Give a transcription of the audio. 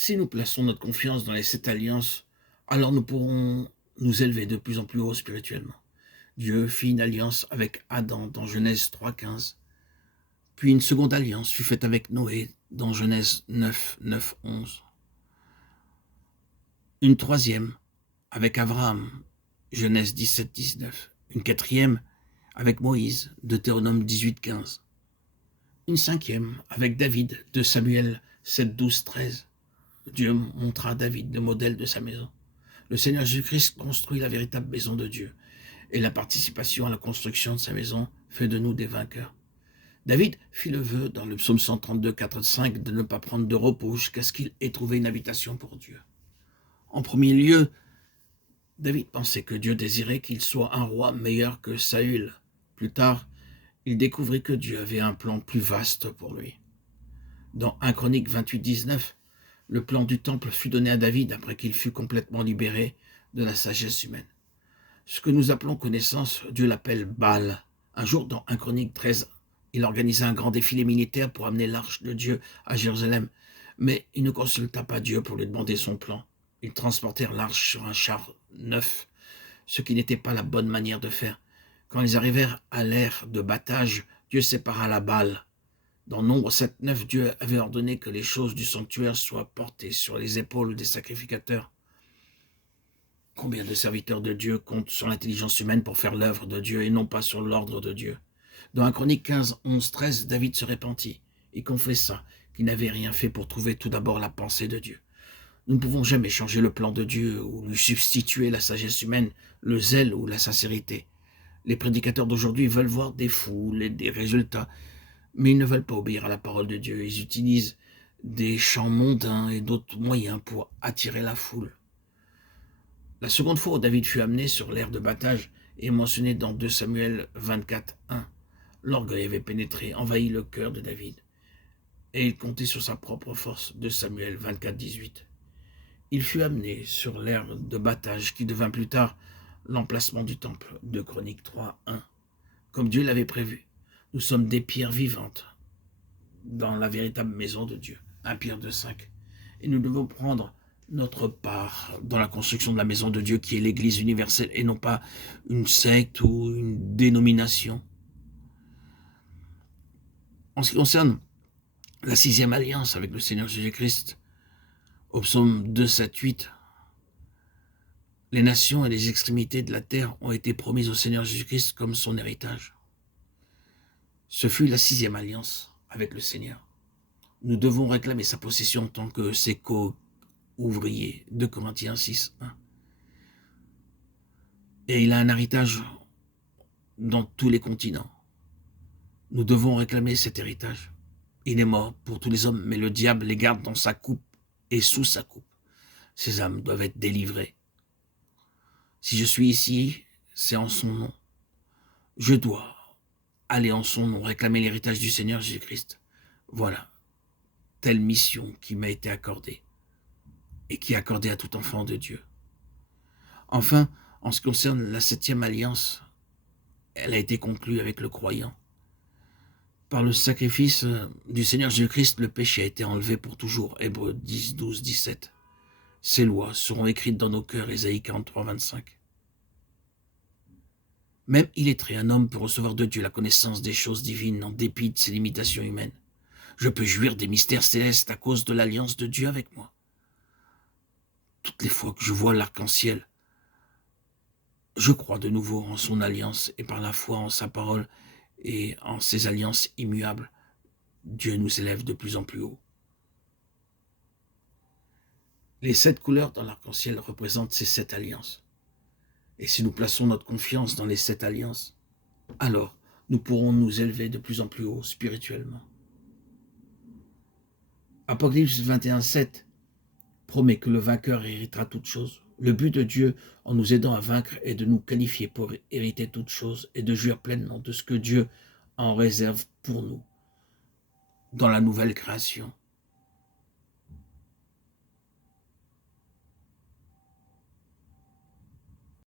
Si nous plaçons notre confiance dans les sept alliances, alors nous pourrons nous élever de plus en plus haut spirituellement. Dieu fit une alliance avec Adam dans Genèse 3,15. Puis une seconde alliance fut faite avec Noé dans Genèse 9, 11. Une troisième avec Abraham, Genèse 17, 19. Une quatrième avec Moïse, Deutéronome 18, 15. Une cinquième avec David, de Samuel 7, 12, 13. Dieu montra à David le modèle de sa maison. Le Seigneur Jésus-Christ construit la véritable maison de Dieu, et la participation à la construction de sa maison fait de nous des vainqueurs. David fit le vœu dans le psaume 132, 4, 5 de ne pas prendre de repos jusqu'à ce qu'il ait trouvé une habitation pour Dieu. En premier lieu, David pensait que Dieu désirait qu'il soit un roi meilleur que Saül. Plus tard, il découvrit que Dieu avait un plan plus vaste pour lui. Dans 1 Chronique 28, 19, le plan du temple fut donné à David après qu'il fut complètement libéré de la sagesse humaine. Ce que nous appelons connaissance, Dieu l'appelle Baal. Un jour, dans 1 Chronique 13, il organisa un grand défilé militaire pour amener l'arche de Dieu à Jérusalem. Mais il ne consulta pas Dieu pour lui demander son plan. Ils transportèrent l'arche sur un char neuf, ce qui n'était pas la bonne manière de faire. Quand ils arrivèrent à l'ère de battage, Dieu sépara la balle. Dans Nombre 7, 9, Dieu avait ordonné que les choses du sanctuaire soient portées sur les épaules des sacrificateurs. Combien de serviteurs de Dieu comptent sur l'intelligence humaine pour faire l'œuvre de Dieu et non pas sur l'ordre de Dieu? Dans 1 Chronique 15, 11, 13, David se repentit et confessa qu'il n'avait rien fait pour trouver tout d'abord la pensée de Dieu. Nous ne pouvons jamais changer le plan de Dieu ou lui substituer la sagesse humaine, le zèle ou la sincérité. Les prédicateurs d'aujourd'hui veulent voir des foules et des résultats, mais ils ne veulent pas obéir à la parole de Dieu. Ils utilisent des chants mondains et d'autres moyens pour attirer la foule. La seconde fois où David fut amené sur l'aire de battage est mentionnée dans 2 Samuel 24, 1. L'orgueil avait pénétré, envahi le cœur de David, et il comptait sur sa propre force. 2 Samuel 24, 18. Il fut amené sur l'aire de battage qui devint plus tard l'emplacement du temple. 2 Chroniques 3, 1. Comme Dieu l'avait prévu, nous sommes des pierres vivantes dans la véritable maison de Dieu. 1 Pierre 2, 5. Et nous devons prendre notre part dans la construction de la maison de Dieu qui est l'Église universelle et non pas une secte ou une dénomination. En ce qui concerne la 6e alliance avec le Seigneur Jésus-Christ, au psaume 2, 7, 8, les nations et les extrémités de la terre ont été promises au Seigneur Jésus-Christ comme son héritage. Ce fut la 6e alliance avec le Seigneur. Nous devons réclamer sa possession en tant que ses co-ouvriers. 2 Corinthiens 6, 1. Et il a un héritage dans tous les continents. Nous devons réclamer cet héritage. Il est mort pour tous les hommes, mais le diable les garde dans sa coupe et sous sa coupe. Ces âmes doivent être délivrées. Si je suis ici, c'est en son nom. Je dois aller en son nom, réclamer l'héritage du Seigneur Jésus-Christ. Voilà, telle mission qui m'a été accordée et qui est accordée à tout enfant de Dieu. Enfin, en ce qui concerne la 7e alliance, elle a été conclue avec le croyant. Par le sacrifice du Seigneur Jésus-Christ, le péché a été enlevé pour toujours. Hébreux 10, 12, 17. Ces lois seront écrites dans nos cœurs. Ésaïe 43, 25. Même illettré, un homme peut recevoir de Dieu la connaissance des choses divines en dépit de ses limitations humaines. Je peux jouir des mystères célestes à cause de l'alliance de Dieu avec moi. Toutes les fois que je vois l'arc-en-ciel, je crois de nouveau en son alliance et par la foi en sa parole et en ses alliances immuables, Dieu nous élève de plus en plus haut. Les 7 couleurs dans l'arc-en-ciel représentent ces 7 alliances. Et si nous plaçons notre confiance dans les 7 alliances, alors nous pourrons nous élever de plus en plus haut spirituellement. Apocalypse 21, 7 promet que le vainqueur héritera toutes choses. Le but de Dieu en nous aidant à vaincre est de nous qualifier pour hériter toutes choses et de jouir pleinement de ce que Dieu en réserve pour nous dans la nouvelle création.